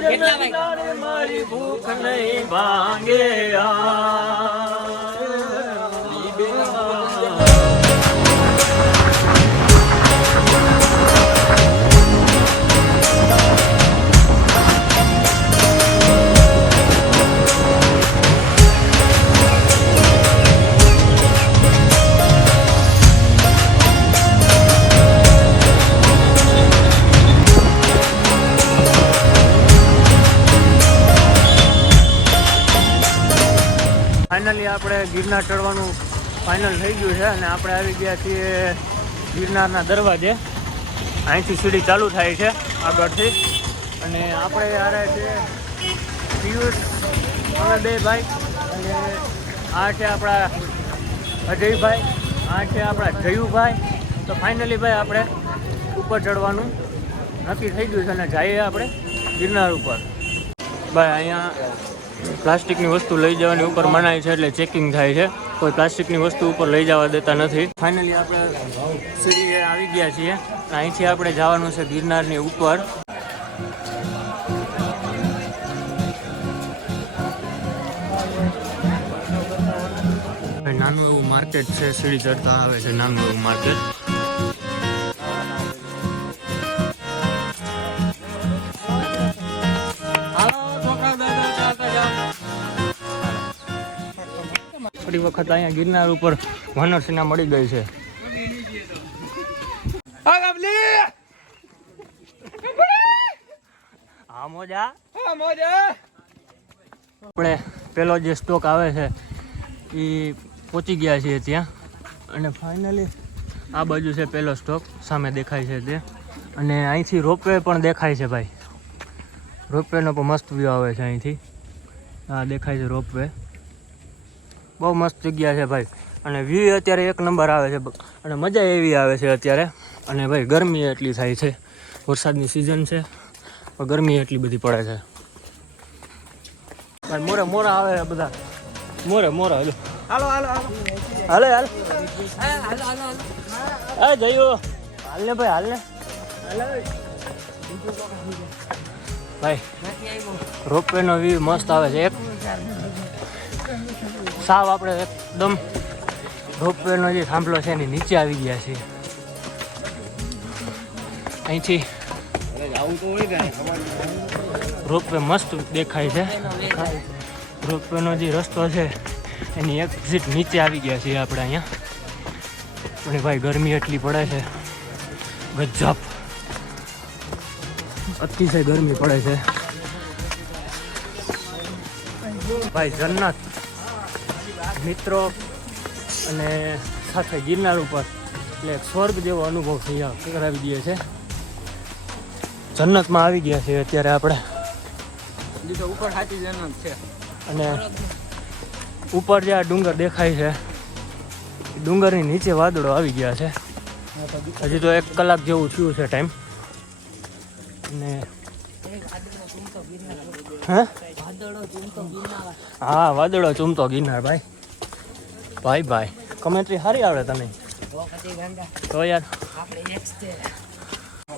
કિનારે મારી ભૂખ નહીં ભાંગે આ. ગિરનાર ચડવાનું ફાઇનલ થઈ ગયું છે અને આપણે આવી ગયા છીએ ગિરનારના દરવાજે. અહીંથી સીડી ચાલુ થાય છે આગળથી. અને આપણે આરે છે પિયુષ, અમે બે ભાઈ. અને આ છે આપણા અજયભાઈ, આ છે આપણા જયુભાઈ. તો ફાઇનલી ભાઈ આપણે ઉપર ચડવાનું નક્કી થઈ ગયું છે અને જઈએ આપણે ગિરનાર ઉપર. ભાઈ, અહીંયા પ્લાસ્ટિકની વસ્તુ લઈ જવાની ઉપર મનાય છે એટલે ચેકિંગ થાય છે. કોઈ પ્લાસ્ટિકની વસ્તુ ઉપર લઈ જવા દેતા નથી. ફાઇનલી આપણે સીડીએ આવી ગયા છીએ. અહીંથી આપણે જવાનું છે ગિરનારની ઉપર. નાનું એવું માર્કેટ છે, સીડી ચડતા આવે છે, નાનું એવું માર્કેટ ફરી વખત અહીંયા ગિરનાર ઉપર વાનરસેના મળી ગઈ છે. આપણે પેલો જે સ્ટોક આવે છે એ પહોંચી ગયા છીએ ત્યાં. અને ફાઇનલી આ બાજુ છે પેલો સ્ટોક સામે દેખાય છે તે. અને અહીંથી રોપવે પણ દેખાય છે ભાઈ. રોપવેનો પણ મસ્ત વ્યૂ આવે છે અહીંથી. આ દેખાય છે રોપવે. બહુ મસ્ત જગ્યા છે ભાઈ. અને વ્યૂ અત્યારે એક નંબર આવે છે. અને મજા એવી આવે છે અત્યારે. અને ભાઈ ગરમી એટલી થાય છે. વરસાદની સિઝન છે. પણ ગરમી એટલી બધી પડે છે. ભાઈ મોરે મોરા આવે છે બધા. મોરે મોરા હાલો. હાલો હાલો હાલો. હાલે હાલ. હા જયો હાલ ને ભાઈ હાલ. ને ભાઈ રોપવેનો વ્યૂ મસ્ત આવે છે. એક સાવ આપણે એકદમ રોપવેનો જે થાંભલો છે એની નીચે આવી ગયા છીએ. અહીંથી રોપવે મસ્ત દેખાય છે. રોપવેનો જે રસ્તો છે, એની એક્ઝિટ નીચે આવી ગયા છીએ આપણે અહીંયા. અને ભાઈ ગરમી એટલી પડે છે. ગજબ. અતિશય ગરમી પડે છે. ભાઈ જન્નત. મિત્રો અને સાથે ગિરનાર ઉપર એટલે એક સ્વર્ગ જેવો અનુભવ થઈ કરાવી દે છે. જન્નતમાં આવી ગયા છે અત્યારે આપણે. ઉપર સાચી જન્નત છે. અને ઉપર જે આ ડુંગર દેખાય છે ડુંગરની નીચે વાદળો આવી ગયા છે. હજી તો એક કલાક જેવું થયું છે ટાઈમ અને હે? હા વાદળો ચૂમતો ગિરનાર ભાઈ. ભાઈ ભાઈ કમેન્ટ્રી સારી આવડે તમે તો યાર.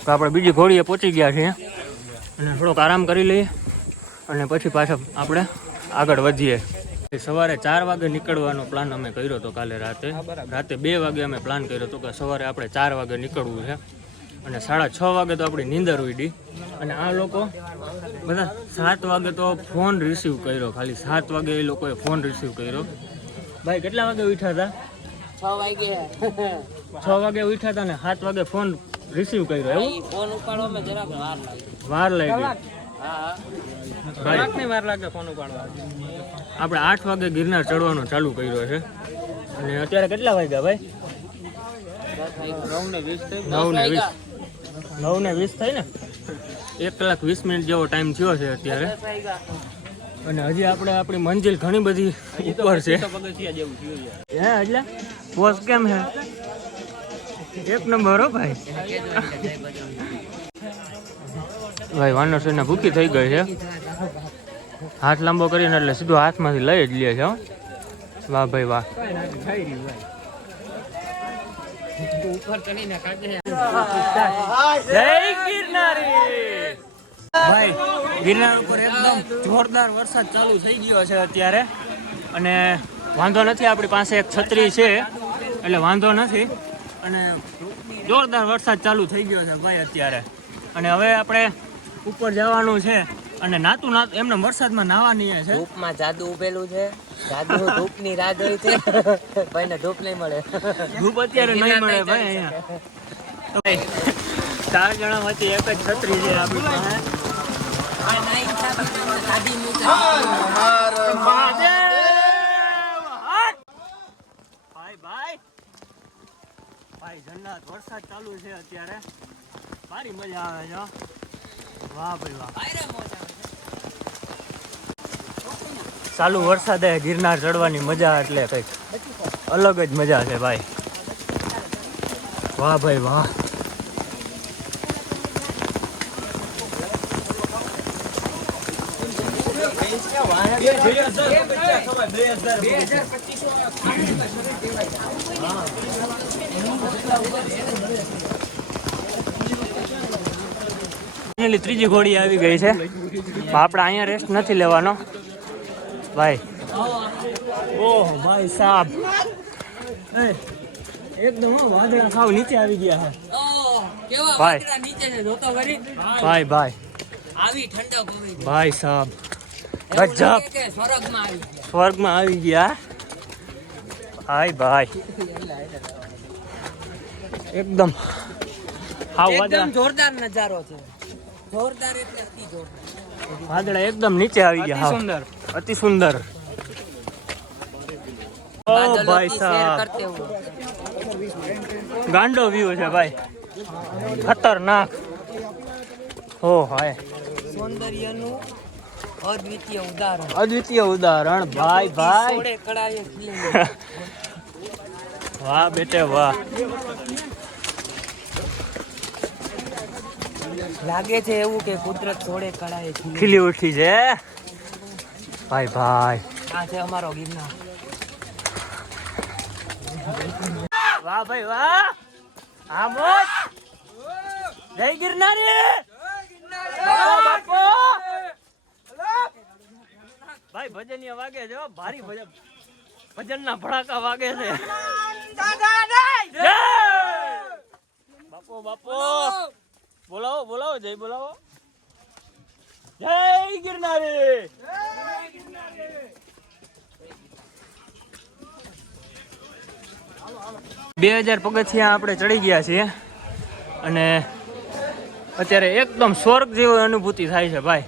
તો આપણે બીજી ઘોડીએ પહોંચી ગયા છીએ. અને થોડોક આરામ કરી લઈએ. અને પછી પાછા આપણે આગળ વધીએ. સવારે ચાર વાગે નીકળવાનો પ્લાન અમે કર્યો હતો કાલે રાતે. રાતે બે વાગે અમે પ્લાન કર્યો હતો કે સવારે આપણે ચાર વાગે નીકળવું છે. અને સાડા છ વાગે તો આપણી નીંદર ઉડી અને આ લોકો બધા સાત વાગે તો ફોન રિસીવ કર્યો ખાલી. સાત વાગે એ લોકોએ ફોન રિસીવ કર્યો. ભાઈ કેટલા વાગે ઉઠ્યા હતા? છ વાગે. છ વાગે ઉઠ્યા હતા ને સાત વાગે ફોન રિસીવ કર્યો એવું? ફોન ઉપાડો માં જરાક વાર લાગી. વાર લાગી હા ભાઈ ની વાર લાગે ફોન ઉપાડવા. આપણે આઠ વાગે ગિરનાર ચડવાનું ચાલુ કર્યો છે. અને અત્યારે કેટલા વાગ્યા ભાઈ? નવ ને વીસ નવ ને વીસ. નવ ને વીસ થઈ ને? એક કલાક વીસ મિનિટ જેવો ટાઈમ થયો છે અત્યારે. અને હજી આપણે આપણી મંજિલ ઘણી બધી ઉપર છે. છે હે, એટલે બોસ કેમ છે? એક નંબર હો ભાઈ. ભાઈ વાનરસેના ભૂખી થઈ ગઈ છે. હાથ લાંબો કરીને એટલે સીધો હાથમાંથી લઈ જ લે છે, હો. વાહ ભાઈ, વાહ. ઉપર ચડીને જય ગિરનારી. ભાઈ ગિરનાર ઉપર એકદમ જોરદાર વરસાદ ચાલુ થઈ ગયો છે અત્યારે. અને વાંધો નથી આપણી પાસે એક છત્રી છે એટલે વાંધો નથી. અને જોરદાર વરસાદ ચાલુ થઈ ગયો છે ભાઈ અત્યારે. અને હવે આપણે ઉપર જવાનું છે અને નાતું નાતું એમને વરસાદમાં નાહવાની છે. ધૂપમાં જાદુ ઉભેલું છે. જાદુ ધૂપની રાહ જોઈ છે. ભાઈને ધૂપ નહીં મળે. ધૂપ અત્યારે નહીં મળે ભાઈ અહીંયા. ચાર જણા વચ્ચે એક જ છત્રી છે આપણી પાસે. ભાઈ જન્નત વરસાદ ચાલુ છે અત્યારે ભારી મજા આવે છે વાહ ભાઈ વાહ ચાલુ વરસાદે ગિરનાર ચડવાની મજા એટલે કંઈક અલગ જ મજા છે ભાઈ. વાહ ભાઈ વાહ. ત્રીજી ઘોડી આવી ગઈ છે. આપણે અહીંયા રેસ્ટ નથી લેવાનો. ભાઈ. ઓહ ભાઈ સાહેબ એકદમ વાદળા સાવ નીચે આવી ગયા છે. ભાઈ. ભાઈ ભાઈ. આવી ઠંડક ભાઈ સાહેબ ગજબ. સ્વર્ગમાં આવી ગયા. સ્વર્ગમાં ભાઈ ભાઈ. એકદમ એકદમ જોરદાર નજારો છે. જોરદાર એટલે અતિ જોરદાર. વાદળા એકદમ નીચે આવી ગયા સુંદર. અતિ સુંદર. ઓ ભાઈ સાહેબ. ગાંડો વ્યૂ છે ભાઈ. ખતરનાક. હો હાય. સૌંદર્યનું અદ્વિતીય ઉદાહરણ. અદ્વિતીય ઉદાહરણ. ભાઈ ભાઈ. વાહ બેટે વાહ. લાગે છે એવું કે કુદરત સોળે કળાએ. ખીલી. ઉઠી છે ભાઈ ભાઈ. આ છે અમારો ગિરનાર. વાહ ભાઈ વાહ. હા મોજ જય ગિરનારી. વાહ, બાપો. ભાઈ ભજન વાગે છે ભારી ભજન. ભજન ના ભડાકા વાગે છે. બાપો બાપો. બોલાવો બોલાવો જય બોલાવો. જય ગિરનારી. બે હજાર પગથિયા આપણે ચડી ગયા છીએ. અને અત્યારે એકદમ સ્વર્ગ જેવી અનુભૂતિ થાય છે ભાઈ.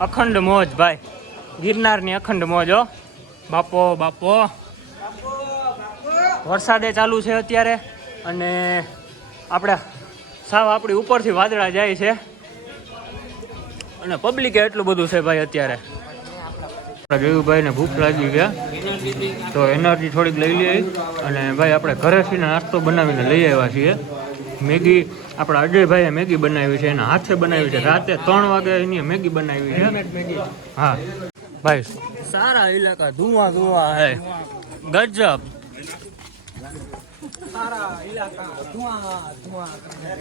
અખંડ મોજ, ભાઈ. ગિરનારની અખંડ મોજ, હો. બાપો બાપો. વરસાદે ચાલુ છે અત્યારે અને આપણે સાવ આપણી ઉપરથી વાદળા જાય છે. અને પબ્લિકે એટલું બધું છે ભાઈ અત્યારે. જોયુભાઈને ભૂખ લાગી ગયા. તો એનર્જી થોડીક લઈ લઈએ. અને ભાઈ આપણે ઘરેથી નાસ્તો બનાવીને લઈ આવ્યા છીએ. મેગી આપણા અજયભાઈએ મેગી બનાવી છે એના હાથે બનાવી છે. રાતે ત્રણ વાગે એની મેગી બનાવી છે. હા. ભાઈ સારા ઇલાકા ધુવા ધુવા હે. ગજબ.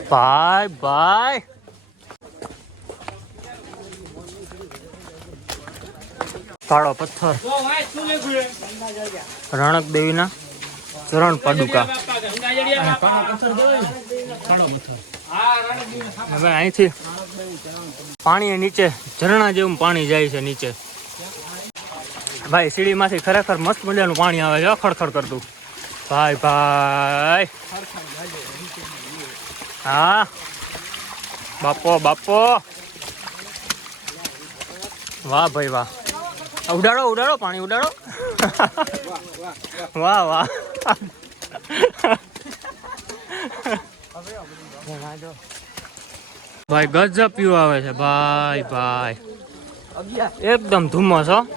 ભાઈ ભાઈ. કાળો પથ્થર. રણક દેવીના ચરણ પાદુકા હવે અહીંથી પાણી નીચે ઝરણા જેવું પાણી જાય છે નીચે. ભાઈ, સીડીમાંથી ખરેખર મસ્ત મજાનું પાણી આવે છે ખડખડ કરતું. ભાઈ ભાઈ. હા. બાપો બાપો. વાહ, ભાઈ, વાહ. ઉડાડો ઉડાડો, પાણી ઉડાડો. વાહ વાહ. ભાઈ ગજબ પીવો આવે છે. ભાઈ ભાઈ. એકદમ ધુમ્મસ હો.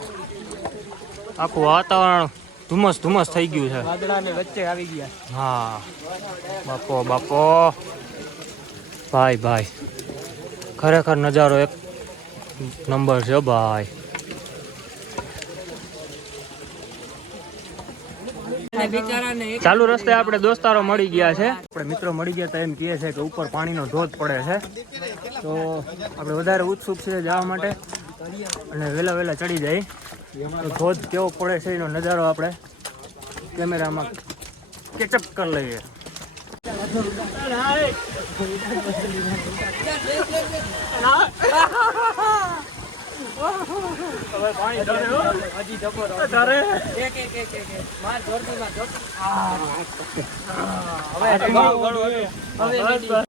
આખું વાતાવરણ ધુમ્મસ ધુમ્મસ થઈ ગયું છે. વાદળાને વચ્ચે આવી ગયા. હા. બાપો બાપો. ભાઈ ભાઈ. ખરેખર નજારો એક નંબર છે ભાઈ અને બિચારાને એક ચાલુ રસ્તે આપણે દોસ્તારો મળી ગયા છે. આપણે મિત્રો મળી ગયા તો એમ કહે છે કે ઉપર પાણીનો ધોધ પડે છે. તો આપણે વધારે ઉત્સુક છે જવા માટે. અને વહેલા વહેલા ચડી જાય. તો ધોધ કેવો પડે છે એનો નજારો આપણે કેમેરામાં કેચઅપ કરી લઈએ.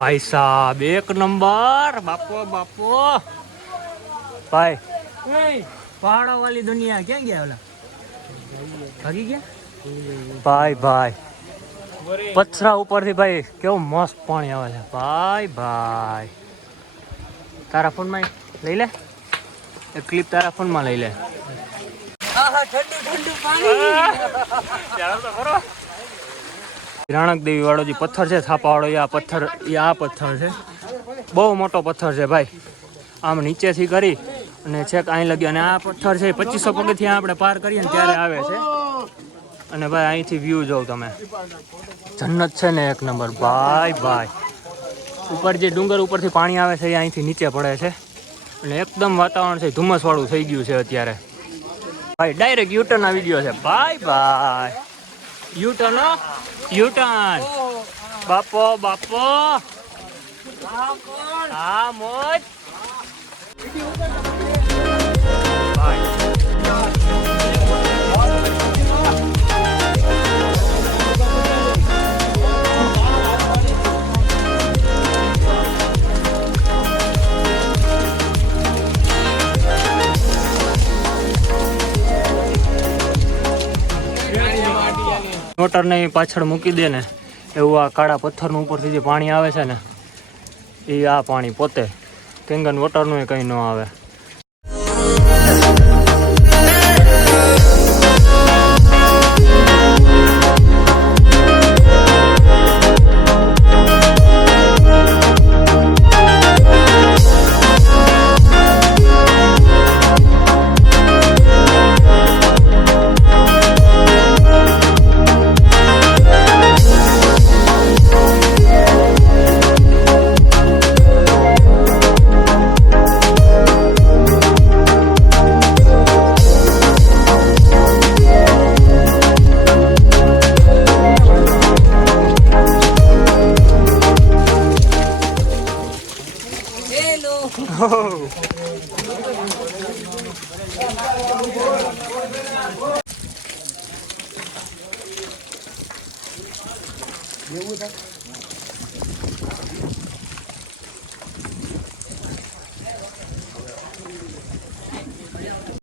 ભાઈ સાહેબ એક નંબર. બાપો બાપો. ભાઈ. પહાડો વાળી દુનિયા ક્યાં ગયા ઓલા? ભાગી ગયા? ભાઈ ભાઈ. પથરા ઉપરથી ભાઈ કેવું મસ્ત પાણી આવે છે. ભાઈ ભાઈ. તારા ફોનમાં લઈ લે. એક ક્લિપ તારા ફોનમાં લઈ લે. રાણક દેવી વાળો જે પથ્થર છે થાપા વાળો એ આ પથ્થર એ આ પથ્થર છે. બહુ મોટો પથ્થર છે ભાઈ. આમ નીચેથી કરી અને છેક અહીં લગી અને આ પથ્થર છે પચીસો પગથિયાં આપણે પાર કરીએ ને ત્યારે આવે છે. અને ભાઈ અહીંથી વ્યૂ જોઉં તમે. જન્નત છે ને એક નંબર. ભાઈ ભાઈ. ઉપર જે ડુંગર ઉપરથી પાણી આવે છે એ અહીંથી નીચે પડે છે. અને એકદમ વાતાવરણ છે, ધુમ્મસવાળું થઈ ગયું છે અત્યારે. ભાઈ ડાયરેક્ટ યુટર્ન આવી ગયો છે. ભાઈ બાય યુટર્ન યુટર્ન બાપો બાપો. હા, મોજ. બાય. મોટરને પાછળ મૂકી દે ને, એવું આ કાળા પથ્થરનું ઉપરથી જે પાણી આવે છે ને એ આ પાણી પોતે. કેંગન વોટરનું એ કંઈ ન આવે.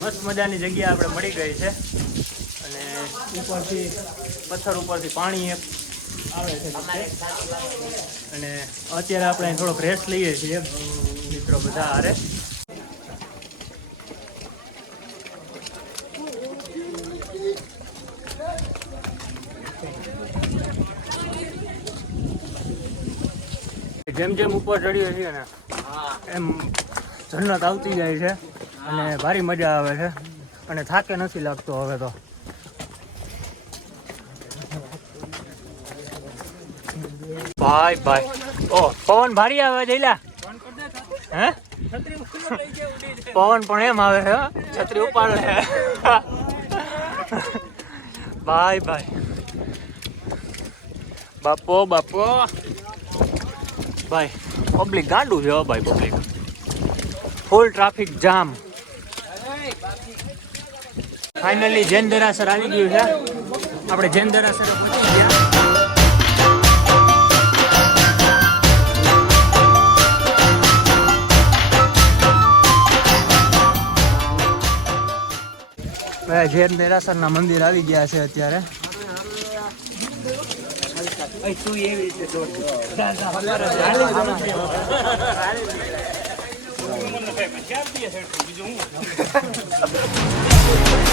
મસ્ત મજાની જગ્યા આપણે મળી ગઈ છે. અને ઉપરથી પથ્થર ઉપરથી પાણી એક આવે છે. અને અત્યારે આપણે થોડોક રેસ્ટ લઈએ છીએ. મિત્રો બધા હારે. જેમ જેમ ઉપર ચડીએ છીએ ને, એમ જન્નત આવતી જાય છે અને ભારી મજા આવે છે. અને થાકે નથી લાગતો હવે તો. ભાઈ ભાઈ. ઓ, પવન ભારી આવે જઈલા હે? પવન પણ એમ આવે છે છત્રી ઉપાડે છે. ભાઈ ભાઈ. બાપો બાપો. ભાઈ પબ્લિક ગાંડું છે ભાઈ public full traffic jam finally Jain દેરાસર આવી ગયું છે. આપણે જૈન દરાસર પહોંચી ગયા. જૈન દેરાસરના મંદિર આવી ગયા છે અત્યારે. તું એવી હું?